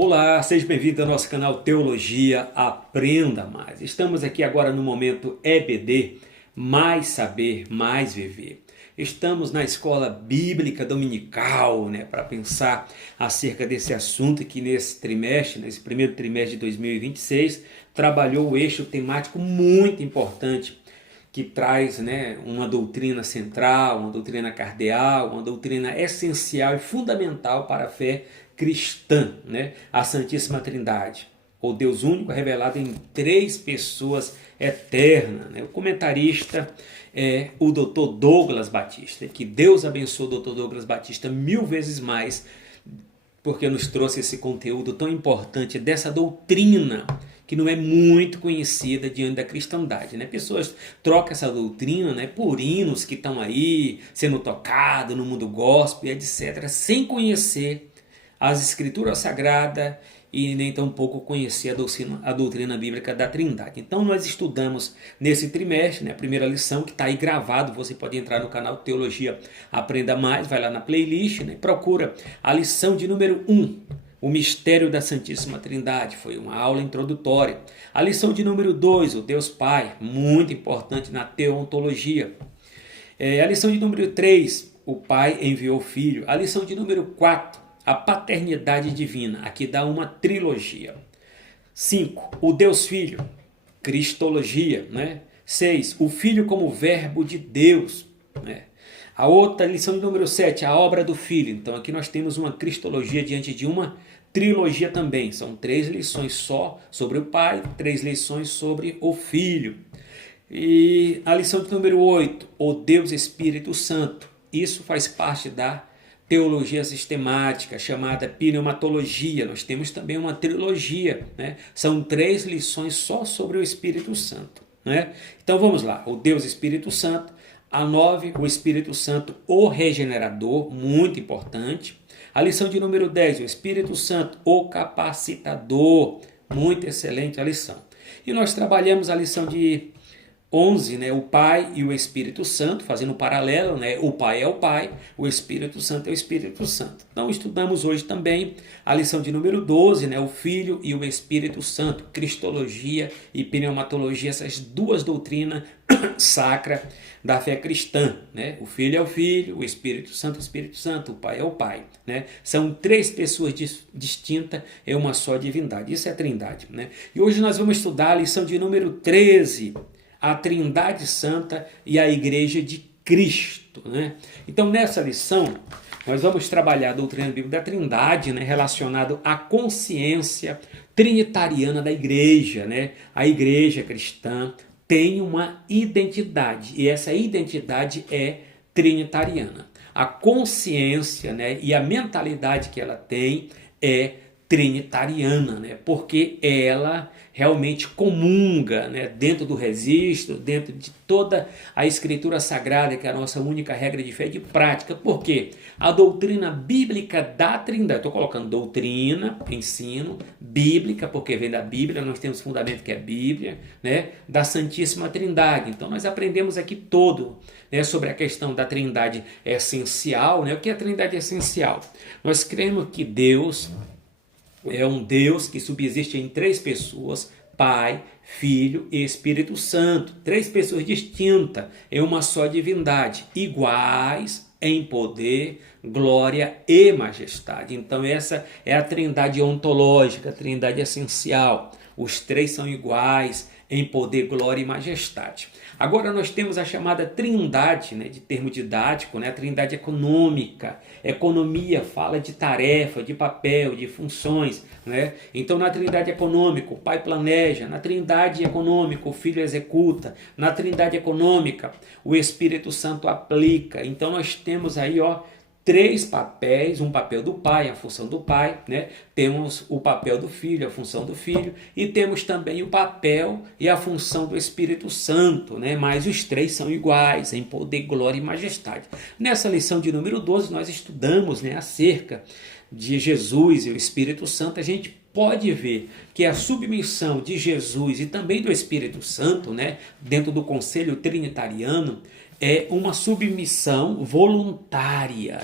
Olá, seja bem-vindo ao nosso canal Teologia Aprenda Mais. Estamos aqui agora no momento EBD, Mais Saber, Mais Viver. Estamos na escola bíblica dominical, para pensar acerca desse assunto que nesse trimestre, nesse primeiro trimestre de 2026, trabalhou o eixo temático muito importante que traz uma doutrina central, uma doutrina cardeal, uma doutrina essencial e fundamental para a fé cristã, a Santíssima Trindade, o Deus único revelado em três pessoas eternas. O comentarista é o Dr. Douglas Batista. Que Deus abençoe o Dr. Douglas Batista 1000 vezes mais, porque nos trouxe esse conteúdo tão importante dessa doutrina que não é muito conhecida diante da cristandade. Pessoas trocam essa doutrina por hinos que estão aí sendo tocados no mundo gospel, etc., sem conhecer as escrituras sagradas e nem tampouco conhecer a doutrina bíblica da Trindade. Então nós estudamos nesse trimestre, a primeira lição que está aí gravado. Você pode entrar no canal Teologia Aprenda Mais, vai lá na playlist, procura a lição de número 1, o mistério da Santíssima Trindade, foi uma aula introdutória. A lição de número 2, o Deus Pai, muito importante na teontologia. A lição de número 3, o Pai enviou o Filho. A lição de número 4, a paternidade divina, aqui dá uma trilogia. 5, o Deus Filho, cristologia. 6, o Filho como verbo de Deus. A outra lição de número 7, a obra do Filho. Então aqui nós temos uma cristologia diante de uma trilogia também. São 3 lições só sobre o Pai, 3 lições sobre o Filho. E a lição de número 8, o Deus Espírito Santo. Isso faz parte da teologia sistemática, chamada pneumatologia. Nós temos também uma trilogia, São 3 lições só sobre o Espírito Santo, Então vamos lá, o Deus Espírito Santo. A 9, o Espírito Santo, o regenerador, muito importante. A lição de número 10, o Espírito Santo, o capacitador, muito excelente a lição. E nós trabalhamos a lição de 11, o Pai e o Espírito Santo, fazendo um paralelo, o Pai é o Pai, o Espírito Santo é o Espírito Santo. Então estudamos hoje também a lição de número 12, o Filho e o Espírito Santo, cristologia e pneumatologia, essas 2 doutrinas sacras da fé cristã. O Filho é o Filho, o Espírito Santo é o Espírito Santo, o Pai é o Pai. São 3 pessoas distintas, é uma só divindade, isso é a Trindade. E hoje nós vamos estudar a lição de número 13, a Trindade Santa e a Igreja de Cristo. Então nessa lição nós vamos trabalhar a doutrina bíblica da Trindade, relacionado à consciência trinitariana da Igreja. A Igreja cristã tem uma identidade e essa identidade é trinitariana. A consciência e a mentalidade que ela tem é trinitariana, porque ela realmente comunga dentro do registro, dentro de toda a escritura sagrada, que é a nossa única regra de fé e de prática. Por quê? A doutrina bíblica da Trindade, estou colocando doutrina, ensino, bíblica, porque vem da Bíblia, nós temos fundamento que é a Bíblia, da Santíssima Trindade. Então nós aprendemos aqui todo sobre a questão da Trindade essencial. O que é a Trindade essencial? Nós cremos que Deus é um Deus que subsiste em 3 pessoas, Pai, Filho e Espírito Santo. 3 pessoas distintas em uma só divindade, iguais em poder, glória e majestade. Então essa é a Trindade ontológica, a Trindade essencial. Os 3 são iguais em poder, glória e majestade. Agora nós temos a chamada Trindade, de termo didático, a Trindade econômica. Economia fala de tarefa, de papel, de funções. Então na Trindade econômica o Pai planeja, na Trindade econômica o Filho executa, na Trindade econômica o Espírito Santo aplica. Então nós temos aí 3 papéis, um papel do Pai, a função do Pai, temos o papel do Filho, a função do Filho, e temos também o papel e a função do Espírito Santo, mas os 3 são iguais em poder, glória e majestade. Nessa lição de número 12 nós estudamos acerca de Jesus e o Espírito Santo. A gente pode ver que a submissão de Jesus e também do Espírito Santo, dentro do conselho trinitariano, é uma submissão voluntária,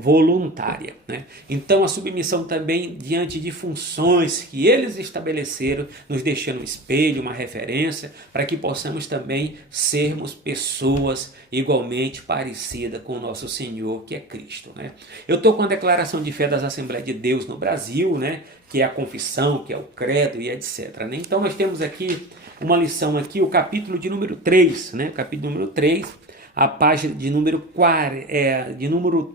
voluntária, né? Então a submissão também diante de funções que eles estabeleceram, nos deixando um espelho, uma referência, para que possamos também sermos pessoas igualmente parecidas com o nosso Senhor, que é Cristo, né? Eu estou com a declaração de fé das Assembleias de Deus no Brasil, né? Que é a confissão, que é o credo e etc, né? Então nós temos aqui uma lição aqui, o capítulo de número 3, né? Capítulo número 3, a página de número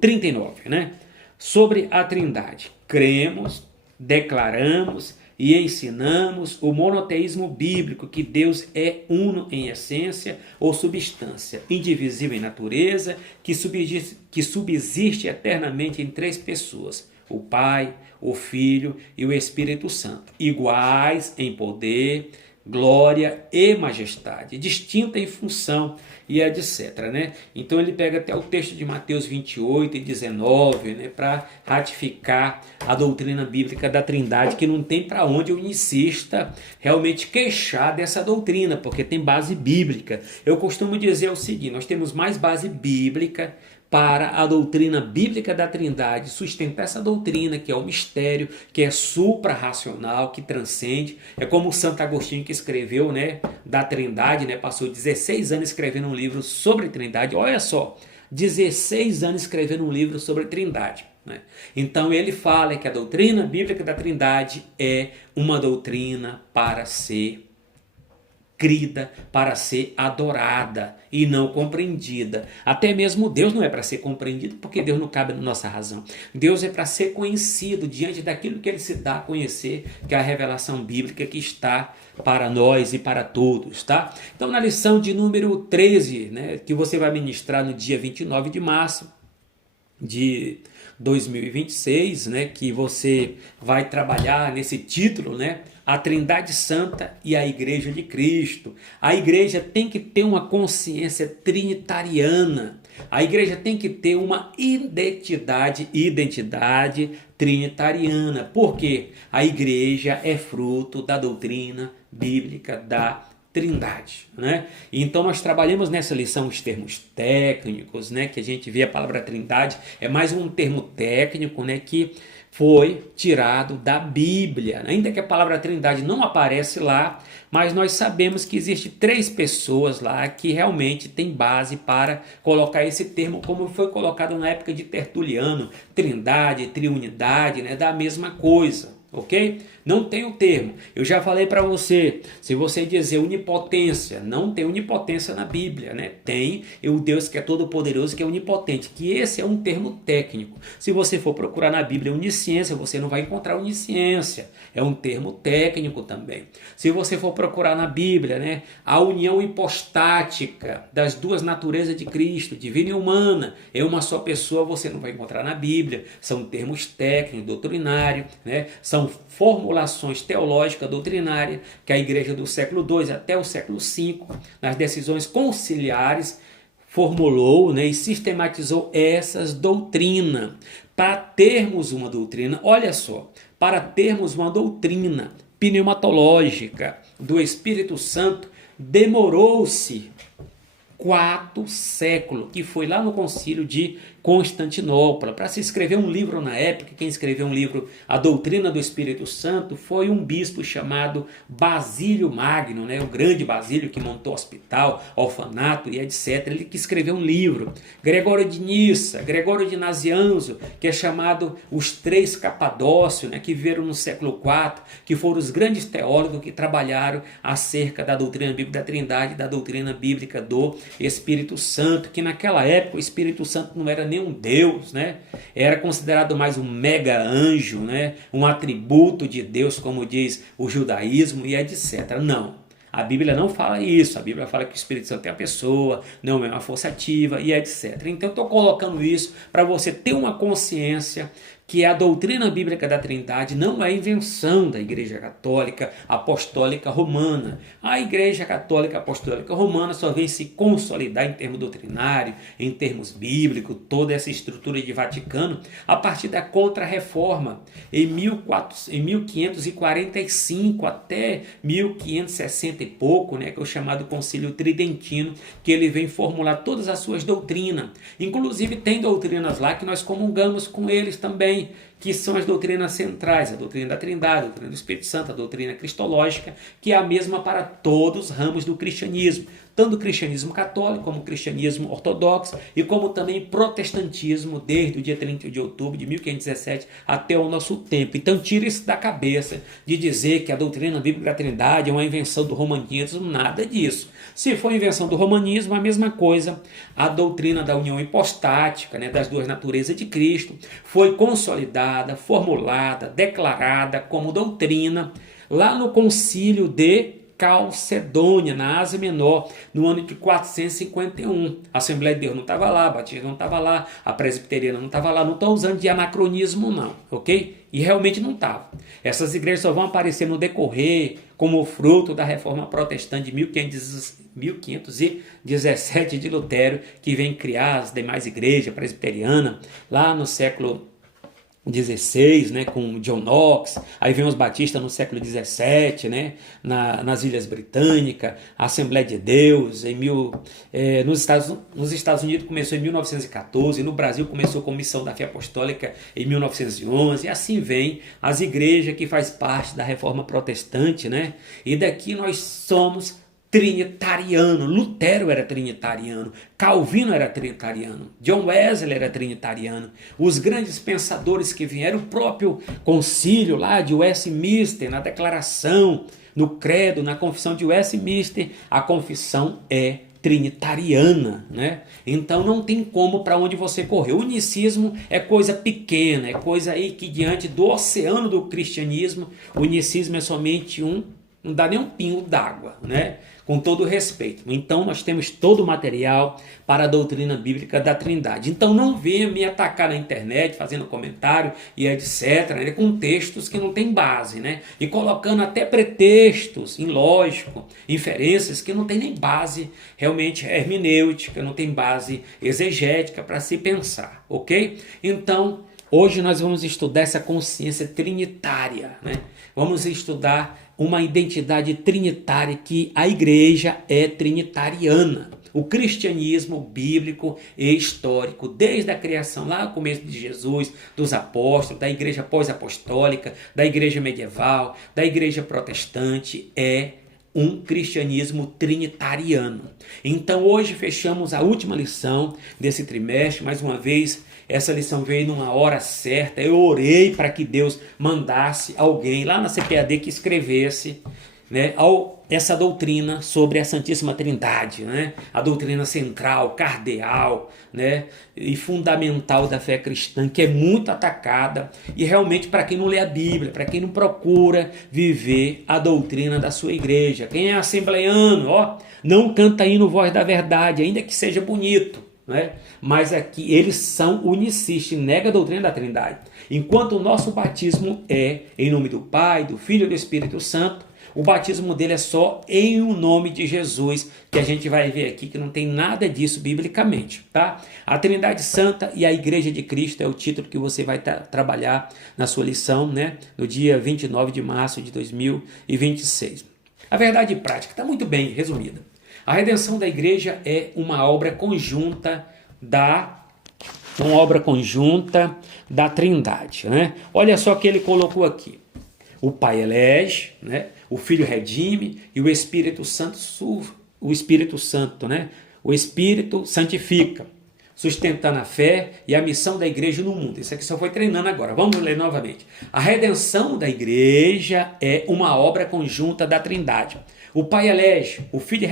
39, né? Sobre a Trindade. Cremos, declaramos e ensinamos o monoteísmo bíblico, que Deus é uno em essência ou substância, indivisível em natureza, que subsiste eternamente em três pessoas: o Pai, o Filho e o Espírito Santo, iguais em poder, glória e majestade, distinta em função e etc, né? Então ele pega até o texto de Mateus 28 e 19, né, para ratificar a doutrina bíblica da Trindade, que não tem para onde eu insista realmente queixar dessa doutrina, porque tem base bíblica. Eu costumo dizer o seguinte: nós temos mais base bíblica para a doutrina bíblica da Trindade, sustentar essa doutrina, que é o mistério, que é supra-racional, que transcende. É como o Santo Agostinho, que escreveu, né, da Trindade, né, passou 16 anos escrevendo um livro sobre Trindade. Olha só, 16 anos escrevendo um livro sobre Trindade, né? Então ele fala que a doutrina bíblica da Trindade é uma doutrina para ser crida, para ser adorada e não compreendida. Até mesmo Deus não é para ser compreendido, porque Deus não cabe na nossa razão. Deus é para ser conhecido diante daquilo que ele se dá a conhecer, que é a revelação bíblica que está para nós e para todos, tá? Então na lição de número 13, né, que você vai ministrar no dia 29 de março de 2026, né, que você vai trabalhar nesse título, né, a Trindade Santa e a Igreja de Cristo. A igreja tem que ter uma consciência trinitariana. A igreja tem que ter uma identidade trinitariana. Porque a igreja é fruto da doutrina bíblica da Trindade, né? Então nós trabalhamos nessa lição os termos técnicos, né? Que a gente vê a palavra Trindade é mais um termo técnico, né? Que foi tirado da Bíblia. Ainda que a palavra Trindade não aparece lá, mas nós sabemos que existe três pessoas lá que realmente tem base para colocar esse termo, como foi colocado na época de Tertuliano: Trindade, triunidade, né? Da mesma coisa. Ok? Não tem o termo. Eu já falei para você, se você dizer onipotência, não tem onipotência na Bíblia, né? Tem o Deus que é todo poderoso, que é onipotente, que esse é um termo técnico. Se você for procurar na Bíblia onisciência, você não vai encontrar onisciência. É um termo técnico também. Se você for procurar na Bíblia, né, a união hipostática das duas naturezas de Cristo, divina e humana, é uma só pessoa, você não vai encontrar na Bíblia. São termos técnicos, doutrinários, né? São formulações teológicas doutrinárias que a igreja do século II até o século V, nas decisões conciliares, formulou, né, e sistematizou essas doutrinas. Para termos uma doutrina, olha só, para termos uma doutrina pneumatológica do Espírito Santo, demorou-se 4 séculos, que foi lá no concílio de Constantinopla. Para se escrever um livro na época, quem escreveu um livro, A Doutrina do Espírito Santo, foi um bispo chamado Basílio Magno, né? O grande Basílio, que montou hospital, orfanato e etc. Ele que escreveu um livro. Gregório de Nissa, Gregório de Nazianzo, que é chamado os Três Capadócios, né? Que viveram no século IV, que foram os grandes teólogos que trabalharam acerca da doutrina bíblica da Trindade, da doutrina bíblica do Espírito Santo, que naquela época o Espírito Santo não era nem um Deus, né? Era considerado mais um mega anjo, né? Um atributo de Deus, como diz o judaísmo e etc. Não, a Bíblia não fala isso. A Bíblia fala que o Espírito Santo é uma pessoa, não é uma força ativa e etc. Então eu estou colocando isso para você ter uma consciência que a doutrina bíblica da Trindade não é invenção da Igreja Católica Apostólica Romana. A Igreja Católica Apostólica Romana só vem se consolidar em termos doutrinários, em termos bíblicos, toda essa estrutura de Vaticano, a partir da Contra-Reforma, em 1545 até 1560 e pouco, né, que é o chamado Concílio Tridentino, que ele vem formular todas as suas doutrinas. Inclusive tem doutrinas lá que nós comungamos com eles também, que são as doutrinas centrais, a doutrina da Trindade, a doutrina do Espírito Santo, a doutrina cristológica, que é a mesma para todos os ramos do cristianismo, tanto o cristianismo católico, como o cristianismo ortodoxo, e como também protestantismo, desde o dia 30 de outubro de 1517 até o nosso tempo. Então tira isso da cabeça de dizer que a doutrina bíblica da Trindade é uma invenção do romanismo, nada disso. Se for invenção do romanismo, a mesma coisa, a doutrina da união hipostática, né, das duas naturezas de Cristo, foi consolidada, formulada, declarada como doutrina lá no concílio de Calcedônia, na Ásia Menor, no ano de 451. A Assembleia de Deus não estava lá, a Batista não estava lá, a Presbiteriana não estava lá, não estou usando de anacronismo não, ok? E realmente não estava. Essas igrejas só vão aparecer no decorrer, como fruto da Reforma Protestante de 1517 de Lutero, que vem criar as demais igrejas presbiterianas, lá no século 16, né, com John Knox, aí vem os batistas no século 17, né, nas Ilhas Britânicas, a Assembleia de Deus, nos Estados Unidos começou em 1914, no Brasil começou com a Missão da Fé Apostólica em 1911, e assim vem as igrejas que faz parte da Reforma Protestante, né, e daqui nós somos trinitariano. Lutero era trinitariano, Calvino era trinitariano, John Wesley era trinitariano, os grandes pensadores que vieram, o próprio concílio lá de Westminster, na declaração, no credo, na confissão de Westminster, a confissão é trinitariana, né? Então não tem como para onde você correr. O unicismo é coisa pequena, é coisa aí que diante do oceano do cristianismo, o unicismo é somente não dá nem um pingo d'água, né? Com todo respeito. Então nós temos todo o material para a doutrina bíblica da Trindade. Então não venha me atacar na internet, fazendo comentário e etc, né? Com textos que não tem base, né? E colocando até pretextos, ilógico, inferências que não tem nem base realmente hermenêutica, não tem base exegética para se pensar, ok? Então hoje nós vamos estudar essa consciência trinitária, né? Vamos estudar uma identidade trinitária, que a igreja é trinitariana. O cristianismo bíblico e histórico, desde a criação, lá no começo de Jesus, dos apóstolos, da igreja pós-apostólica, da igreja medieval, da igreja protestante, é um cristianismo trinitariano. Então hoje fechamos a última lição desse trimestre. Mais uma vez, essa lição veio numa hora certa. Eu orei para que Deus mandasse alguém lá na CPAD que escrevesse, né, essa doutrina sobre a Santíssima Trindade, né, a doutrina central, cardeal, né, e fundamental da fé cristã, que é muito atacada, e realmente para quem não lê a Bíblia, para quem não procura viver a doutrina da sua igreja. Quem é assembleiano, não canta hino Voz da Verdade, ainda que seja bonito, né? Mas aqui eles são unicistas, nega a doutrina da Trindade. Enquanto o nosso batismo é em nome do Pai, do Filho e do Espírito Santo, o batismo dele é só em o nome de Jesus, que a gente vai ver aqui que não tem nada disso biblicamente, tá? A Trindade Santa e a Igreja de Cristo é o título que você vai trabalhar na sua lição, né? No dia 29 de março de 2026. A verdade prática está muito bem resumida. A redenção da igreja é uma obra conjunta da Trindade, né? Olha só o que ele colocou aqui. O Pai elege, né? O Filho redime e o Espírito Santo, né? O Espírito santifica, sustentando a fé e a missão da igreja no mundo. Isso aqui só foi treinando agora. Vamos ler novamente. A redenção da igreja é uma obra conjunta da Trindade. O Pai elege, o Filho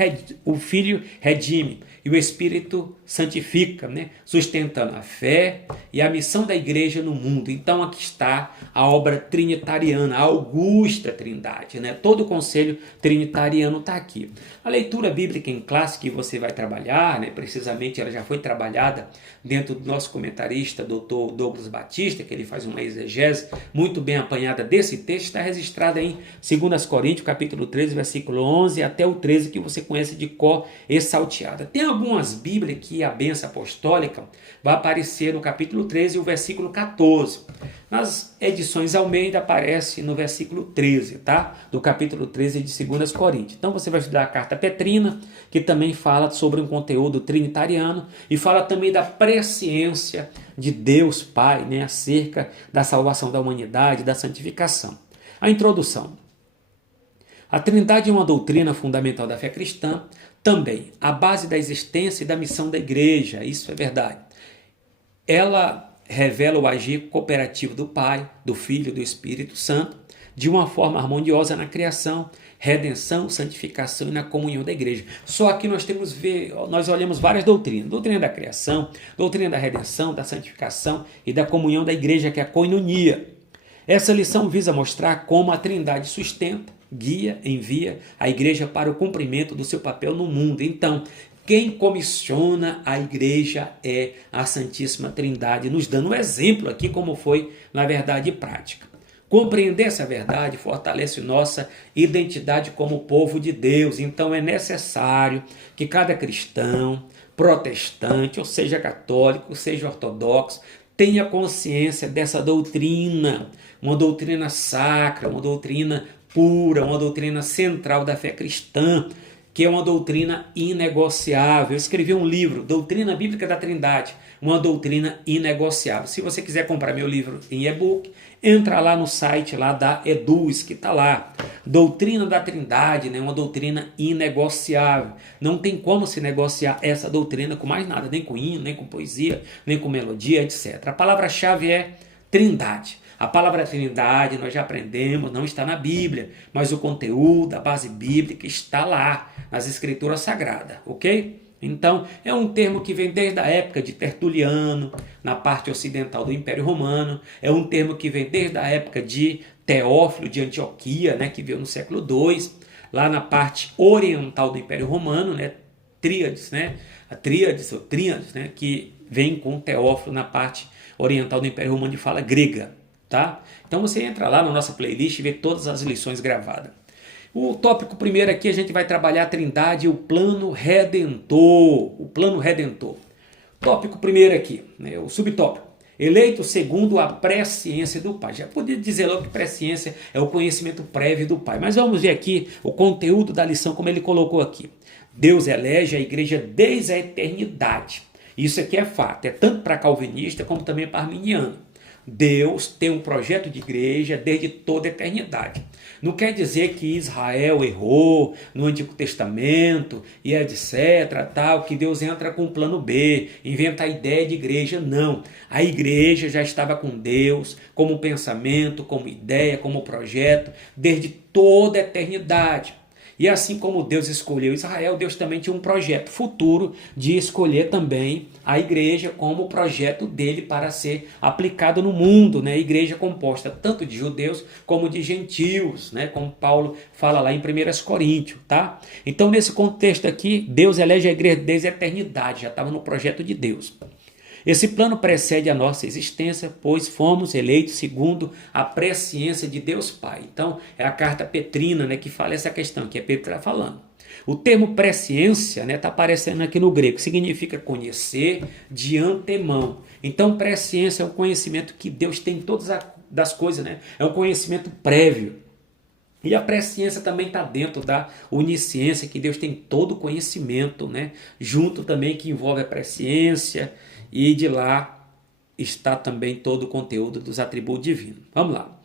redime e o Espírito santifica, né? Sustentando a fé e a missão da igreja no mundo. Então aqui está a obra trinitariana, a augusta trindade, né? Todo o conselho trinitariano está aqui. A leitura bíblica em classe que você vai trabalhar, né? Precisamente ela já foi trabalhada dentro do nosso comentarista, Dr. Douglas Batista, que ele faz uma exegese muito bem apanhada desse texto, está registrada em 2 Coríntios, capítulo 13, versículo 11 até o 13, que você conhece de cor e salteada. Tem algumas bíblias que a benção apostólica vai aparecer no capítulo 13 e o versículo 14. Nas edições Almeida aparece no versículo 13, tá? Do capítulo 13 de 2 Coríntios. Então você vai estudar a carta Petrina, que também fala sobre um conteúdo trinitariano e fala também da presciência de Deus Pai, né? Acerca da salvação da humanidade, da santificação. A introdução. A Trindade é uma doutrina fundamental da fé cristã, também a base da existência e da missão da igreja, isso é verdade. Ela revela o agir cooperativo do Pai, do Filho e do Espírito Santo, de uma forma harmoniosa na criação, redenção, santificação e na comunhão da igreja. Só aqui nós olhamos várias doutrinas. Doutrina da criação, doutrina da redenção, da santificação e da comunhão da igreja, que é a koinonia. Essa lição visa mostrar como a Trindade sustenta, guia, envia a igreja para o cumprimento do seu papel no mundo. Então, quem comissiona a igreja é a Santíssima Trindade, nos dando um exemplo aqui como foi na verdade prática. Compreender essa verdade fortalece nossa identidade como povo de Deus. Então é necessário que cada cristão, protestante, ou seja católico, seja ortodoxo, tenha consciência dessa doutrina, uma doutrina sacra, uma doutrina pura, uma doutrina central da fé cristã, que é uma doutrina inegociável. Eu escrevi um livro, Doutrina Bíblica da Trindade, uma doutrina inegociável. Se você quiser comprar meu livro em e-book, entra lá no site lá da Eduz, que está lá. Doutrina da Trindade, né? Uma doutrina inegociável. Não tem como se negociar essa doutrina com mais nada, nem com hino, nem com poesia, nem com melodia, etc. A palavra-chave é Trindade. A palavra Trindade, nós já aprendemos, não está na Bíblia, mas o conteúdo, a base bíblica está lá, nas Escrituras Sagradas, ok? Então, é um termo que vem desde a época de Tertuliano, na parte ocidental do Império Romano, é um termo que vem desde a época de Teófilo de Antioquia, né, que veio no século II, lá na parte oriental do Império Romano, né, Tríades, né, a Tríades, ou Tríades, né, que vem com Teófilo na parte oriental do Império Romano de fala grega. Tá? Então você entra lá na nossa playlist e vê todas as lições gravadas. O tópico primeiro aqui a gente vai trabalhar a Trindade e o plano redentor. O plano redentor. Tópico primeiro aqui, né, o subtópico. Eleito segundo a presciência do Pai. Já podia dizer logo que presciência é o conhecimento prévio do Pai. Mas vamos ver aqui o conteúdo da lição como ele colocou aqui. Deus elege a igreja desde a eternidade. Isso aqui é fato. É tanto para calvinista como também para arminiano. Deus tem um projeto de igreja desde toda a eternidade. Não quer dizer que Israel errou no Antigo Testamento e etc, tal, que Deus entra com o plano B, inventa a ideia de igreja. Não. A igreja já estava com Deus como pensamento, como ideia, como projeto, desde toda a eternidade. E assim como Deus escolheu Israel, Deus também tinha um projeto futuro de escolher também a igreja como projeto dele para ser aplicado no mundo, né? Igreja composta tanto de judeus como de gentios, né? Como Paulo fala lá em 1 Coríntios, tá? Então nesse contexto aqui, Deus elege a igreja desde a eternidade, já estava no projeto de Deus. Esse plano precede a nossa existência, pois fomos eleitos segundo a presciência de Deus Pai. Então, é a carta Petrina, né, que fala essa questão, que é Pedro está falando. O termo presciência está aparecendo aqui no grego, significa conhecer de antemão. Então, presciência é o conhecimento que Deus tem em todas as coisas, né? É um conhecimento prévio. E a presciência também está dentro da onisciência, que Deus tem todo o conhecimento, né? Junto também que envolve a presciência, e de lá está também todo o conteúdo dos atributos divinos. Vamos lá.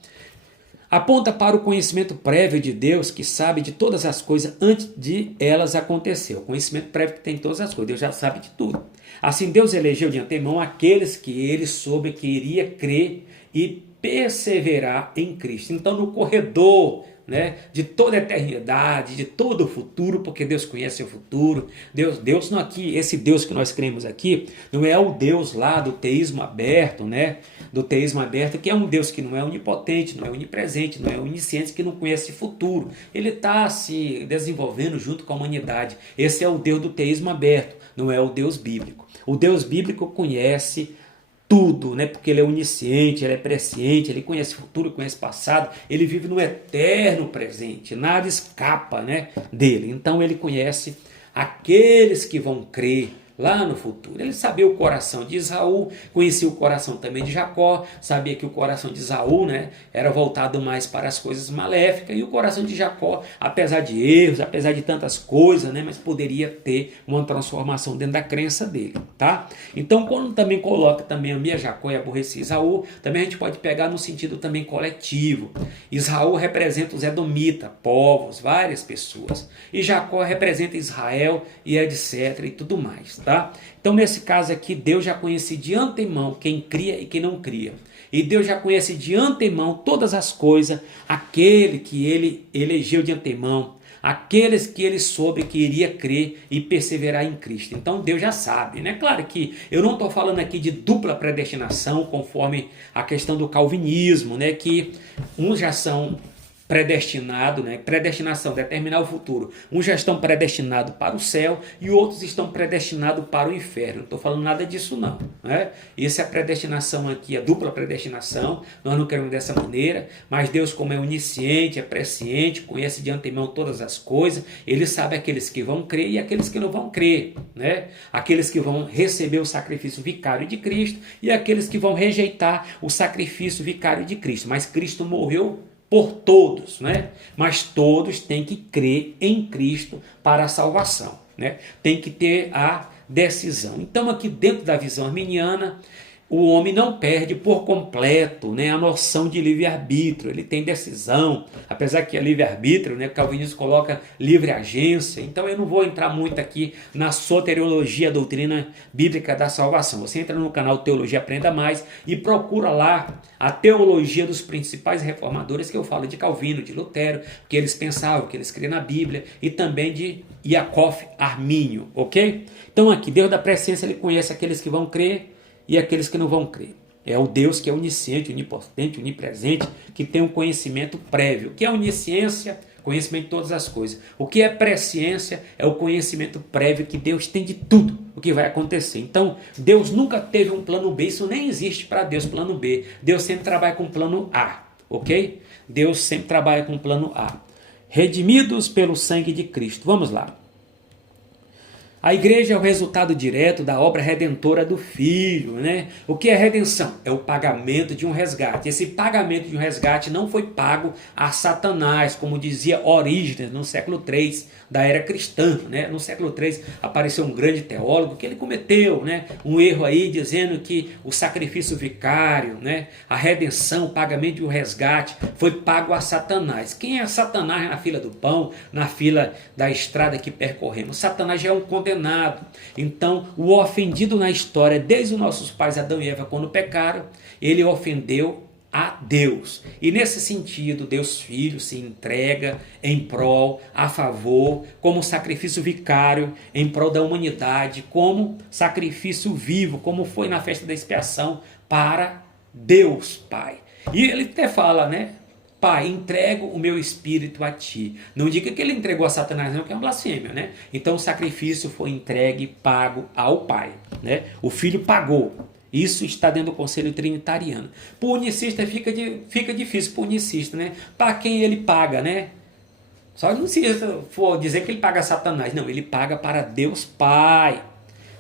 Aponta para o conhecimento prévio de Deus, que sabe de todas as coisas antes de elas acontecer. O conhecimento prévio que tem todas as coisas, Deus já sabe de tudo. Assim, Deus elegeu de antemão aqueles que ele soube que iria crer e perseverar em Cristo. Então, no corredor, né, de toda a eternidade, de todo o futuro, porque Deus conhece o futuro. Deus não aqui, esse Deus que nós cremos aqui, não é o Deus lá do teísmo aberto, né? Do teísmo aberto, que é um Deus que não é onipotente, não é onipresente, não é onisciente, que não conhece o futuro. Ele está se desenvolvendo junto com a humanidade. Esse é o Deus do teísmo aberto, não é o Deus bíblico. O Deus bíblico conhece tudo, né? Porque ele é onisciente, ele é presciente, ele conhece o futuro, conhece o passado, ele vive no eterno presente, nada escapa, né, dele. Então ele conhece aqueles que vão crer lá no futuro. Ele sabia o coração de Esaú, conhecia o coração também de Jacó, sabia que o coração de Esaú, né, era voltado mais para as coisas maléficas, e o coração de Jacó, apesar de erros, apesar de tantas coisas, né, mas poderia ter uma transformação dentro da crença dele, tá? Então, quando também coloca também amei Jacó e aborreci Esaú, também a gente pode pegar no sentido também coletivo. Esaú representa os edomitas, povos, várias pessoas, e Jacó representa Israel e etc e tudo mais. Tá? Então, nesse caso aqui, Deus já conhece de antemão quem cria e quem não cria. E Deus já conhece de antemão todas as coisas, aquele que ele elegeu de antemão, aqueles que ele soube que iria crer e perseverar em Cristo. Então, Deus já sabe, né? Claro que eu não estou falando aqui de dupla predestinação, conforme a questão do calvinismo, né? Que uns já são predestinado, né? Predestinação, determinar o futuro. Uns já estão predestinados para o céu e outros estão predestinados para o inferno. Não estou falando nada disso não, né? Essa é a predestinação aqui, a dupla predestinação. Nós não queremos dessa maneira, mas Deus, como é onisciente, é presciente, conhece de antemão todas as coisas, ele sabe aqueles que vão crer e aqueles que não vão crer, né? Aqueles que vão receber o sacrifício vicário de Cristo e aqueles que vão rejeitar o sacrifício vicário de Cristo. Mas Cristo morreu por todos, né? Mas todos têm que crer em Cristo para a salvação, né? Tem que ter a decisão. Então, aqui dentro da visão arminiana, o homem não perde por completo, né, a noção de livre-arbítrio. Ele tem decisão, apesar que é livre-arbítrio, né, Calvinismo coloca livre-agência. Então eu não vou entrar muito aqui na soteriologia, a doutrina bíblica da salvação. Você entra no canal Teologia Aprenda Mais e procura lá a teologia dos principais reformadores, que eu falo de Calvino, de Lutero, que eles pensavam, que eles criam na Bíblia, e também de Yaakov Armínio, ok? Então aqui, Deus da presciência, ele conhece aqueles que vão crer e aqueles que não vão crer. É o Deus que é onisciente, onipotente, onipresente, que tem um conhecimento prévio. O que é onisciência? Conhecimento de todas as coisas. O que é presciência? É o conhecimento prévio que Deus tem de tudo o que vai acontecer. Então, Deus nunca teve um plano B, isso nem existe para Deus plano B. Deus sempre trabalha com plano A, ok? Deus sempre trabalha com plano A. Redimidos pelo sangue de Cristo. Vamos lá. A igreja é o resultado direto da obra redentora do Filho, né? O que é redenção? É o pagamento de um resgate. Esse pagamento de um resgate não foi pago a Satanás, como dizia Orígenes no século III da era cristã, né? No século III apareceu um grande teólogo que ele cometeu, né, um erro aí dizendo que o sacrifício vicário, né, a redenção, o pagamento de um resgate foi pago a Satanás. Quem é Satanás na fila do pão, na fila da estrada que percorremos? Satanás já é um condenado. Então, o ofendido na história, desde os nossos pais Adão e Eva, quando pecaram, ele ofendeu a Deus. E nesse sentido, Deus Filho se entrega em prol, a favor, como sacrifício vicário, em prol da humanidade, como sacrifício vivo, como foi na festa da expiação, para Deus Pai. E ele até fala, né? Pai, entrego o meu espírito a ti. Não diga que ele entregou a Satanás, não, que é uma blasfêmia, né? Então o sacrifício foi entregue, pago ao Pai, né? O Filho pagou. Isso está dentro do conselho trinitariano. Para o unicista fica difícil para o unicista, né? Para quem ele paga, né? Só não se for dizer que ele paga a Satanás. Não, ele paga para Deus Pai.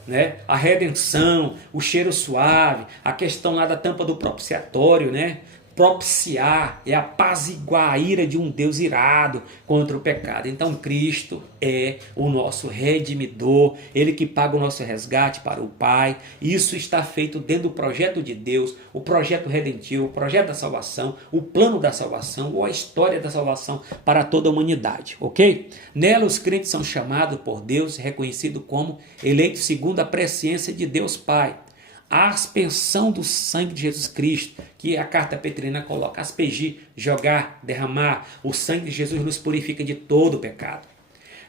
Né? A redenção, o cheiro suave, a questão lá da tampa do propiciatório, né? Propiciar é apaziguar a ira de um Deus irado contra o pecado. Então Cristo é o nosso redimidor, ele que paga o nosso resgate para o Pai. Isso está feito dentro do projeto de Deus, o projeto redentivo, o projeto da salvação, o plano da salvação ou a história da salvação para toda a humanidade, ok? Nela os crentes são chamados por Deus, reconhecidos como eleitos segundo a presciência de Deus Pai. a aspersão do sangue de Jesus Cristo, que a carta petrina coloca, aspergir, jogar, derramar, o sangue de Jesus nos purifica de todo o pecado.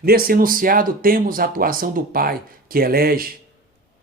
Nesse enunciado temos a atuação do Pai, que elege,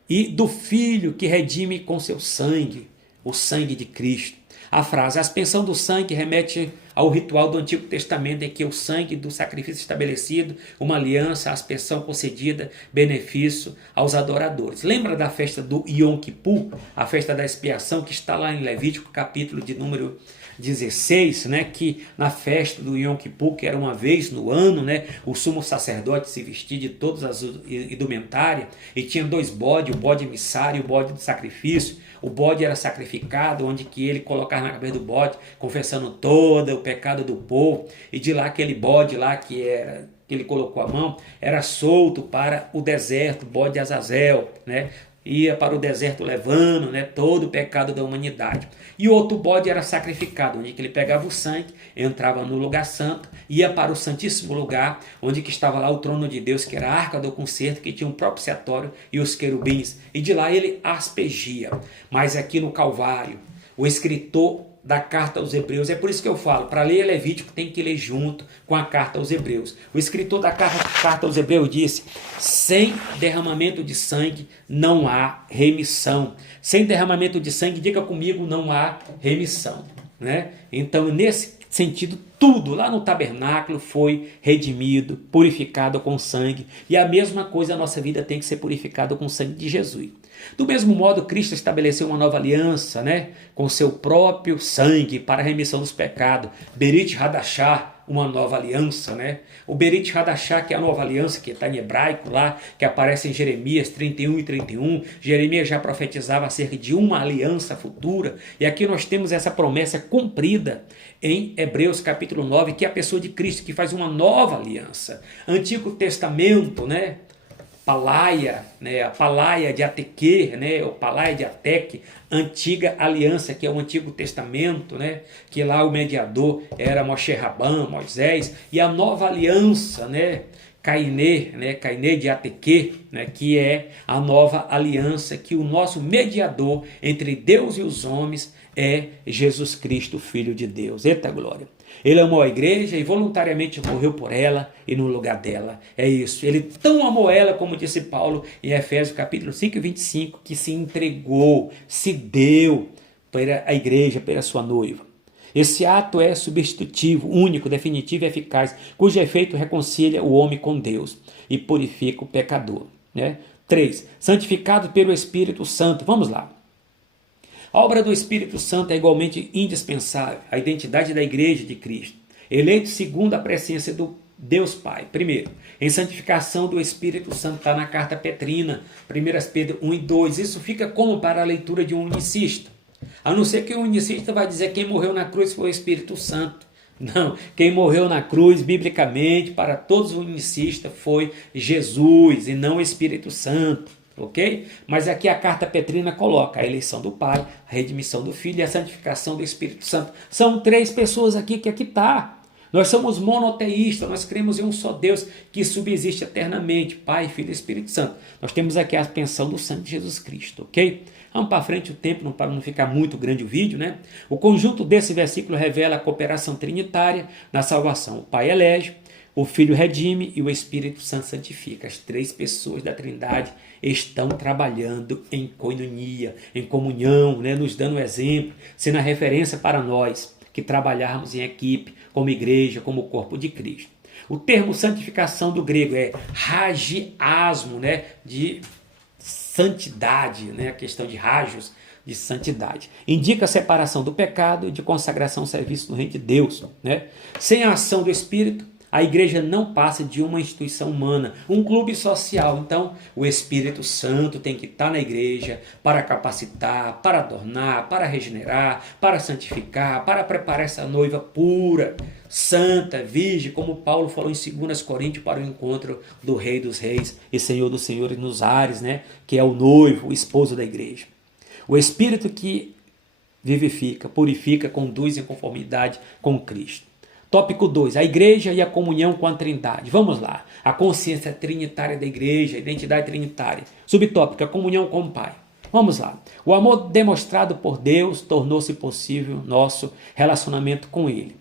e do Filho, que redime com seu sangue, o sangue de Cristo. A frase aspersão do sangue remete ao ritual do Antigo Testamento, em que o sangue do sacrifício estabelecido, uma aliança, aspersão concedida, benefício aos adoradores. Lembra da festa do Yom Kippur, a festa da expiação, que está lá em Levítico, capítulo de número 16, né, que na festa do Yom Kippur, que era uma vez no ano, né, o sumo sacerdote se vestia de todas as indumentárias e tinha 2 bodes, o bode emissário e o bode do sacrifício. O bode era sacrificado, onde que ele colocava na cabeça do bode, confessando todo o pecado do povo, e de lá aquele bode lá que ele colocou a mão, era solto para o deserto, bode de Azazel, né? Ia para o deserto levando, né, todo o pecado da humanidade. E o outro bode era sacrificado, onde que ele pegava o sangue, entrava no lugar santo, ia para o santíssimo lugar, onde que estava lá o trono de Deus, que era a arca do concerto, que tinha um propiciatório e os querubins, e de lá ele aspergia. Mas aqui no Calvário, o escritor da carta aos Hebreus, é por isso que eu falo, para ler Levítico tem que ler junto com a carta aos Hebreus. O escritor da carta aos Hebreus disse: sem derramamento de sangue não há remissão. Sem derramamento de sangue, diga comigo, não há remissão, né? Então, nesse sentido, tudo lá no tabernáculo foi redimido, purificado com sangue, e a mesma coisa a nossa vida tem que ser purificada com o sangue de Jesus. Do mesmo modo, Cristo estabeleceu uma nova aliança, né, com seu próprio sangue para a remissão dos pecados. Berit Hadashah, uma nova aliança, né? O Berit Hadashah, que é a nova aliança, que está em hebraico lá, que aparece em Jeremias 31 e 31. Jeremias já profetizava acerca de uma aliança futura, e aqui nós temos essa promessa cumprida em Hebreus capítulo 9, que é a pessoa de Cristo, que faz uma nova aliança. Antigo Testamento, né? Palaia, né, a Palaia de Ateque, né, o Palaia de Ateque, antiga aliança, que é o Antigo Testamento, né, que lá o mediador era Moshe Rabban, Moisés, e a nova aliança, né, Cainé de Ateque, né, que é a nova aliança, que o nosso mediador entre Deus e os homens é Jesus Cristo, Filho de Deus. Eita glória! Ele amou a igreja e voluntariamente morreu por ela e no lugar dela. É isso. Ele tão amou ela, como disse Paulo em Efésios capítulo 5 e 25, que se entregou, se deu para a igreja, para a sua noiva. Esse ato é substitutivo, único, definitivo e eficaz, cujo efeito reconcilia o homem com Deus e purifica o pecador, né? 3. Santificado pelo Espírito Santo. Vamos lá. A obra do Espírito Santo é igualmente indispensável à identidade da igreja de Cristo, eleito segundo a presciência do Deus Pai. Primeiro, em santificação do Espírito Santo, está na carta petrina, 1 Pedro 1 e 2. Isso fica como para a leitura de um unicista. A não ser que o unicista vai dizer que quem morreu na cruz foi o Espírito Santo. Não, quem morreu na cruz, biblicamente, para todos os unicistas, foi Jesus e não o Espírito Santo. Ok? Mas aqui a carta petrina coloca a eleição do Pai, a redimissão do Filho e a santificação do Espírito Santo. São 3 pessoas aqui que aqui está. Nós somos monoteístas, nós cremos em um só Deus que subsiste eternamente, Pai, Filho e Espírito Santo. Nós temos aqui a aspersão do sangue de Jesus Cristo, ok? Vamos para frente o tempo, para não ficar muito grande o vídeo, né? O conjunto desse versículo revela a cooperação trinitária na salvação. O Pai elege, o Filho redime e o Espírito Santo santifica. As 3 pessoas da Trindade estão trabalhando em coinonia, em comunhão, né? Nos dando exemplo, sendo a referência para nós que trabalharmos em equipe, como igreja, como corpo de Cristo. O termo santificação do grego é hagiasmo, né? De santidade, né? A questão de hagios, de santidade. Indica a separação do pecado e de consagração ao serviço do reino de Deus, né? Sem a ação do Espírito, a igreja não passa de uma instituição humana, um clube social. Então, o Espírito Santo tem que estar na igreja para capacitar, para adornar, para regenerar, para santificar, para preparar essa noiva pura, santa, virgem, como Paulo falou em 2 Coríntios, para o encontro do Rei dos Reis e Senhor dos Senhores nos ares, né? Que é o noivo, o esposo da igreja. O Espírito que vivifica, purifica, conduz em conformidade com Cristo. Tópico 2, a igreja e a comunhão com a Trindade. Vamos lá. A consciência trinitária da igreja, a identidade trinitária. Subtópico, a comunhão com o Pai. Vamos lá. O amor demonstrado por Deus tornou-se possível nosso relacionamento com Ele.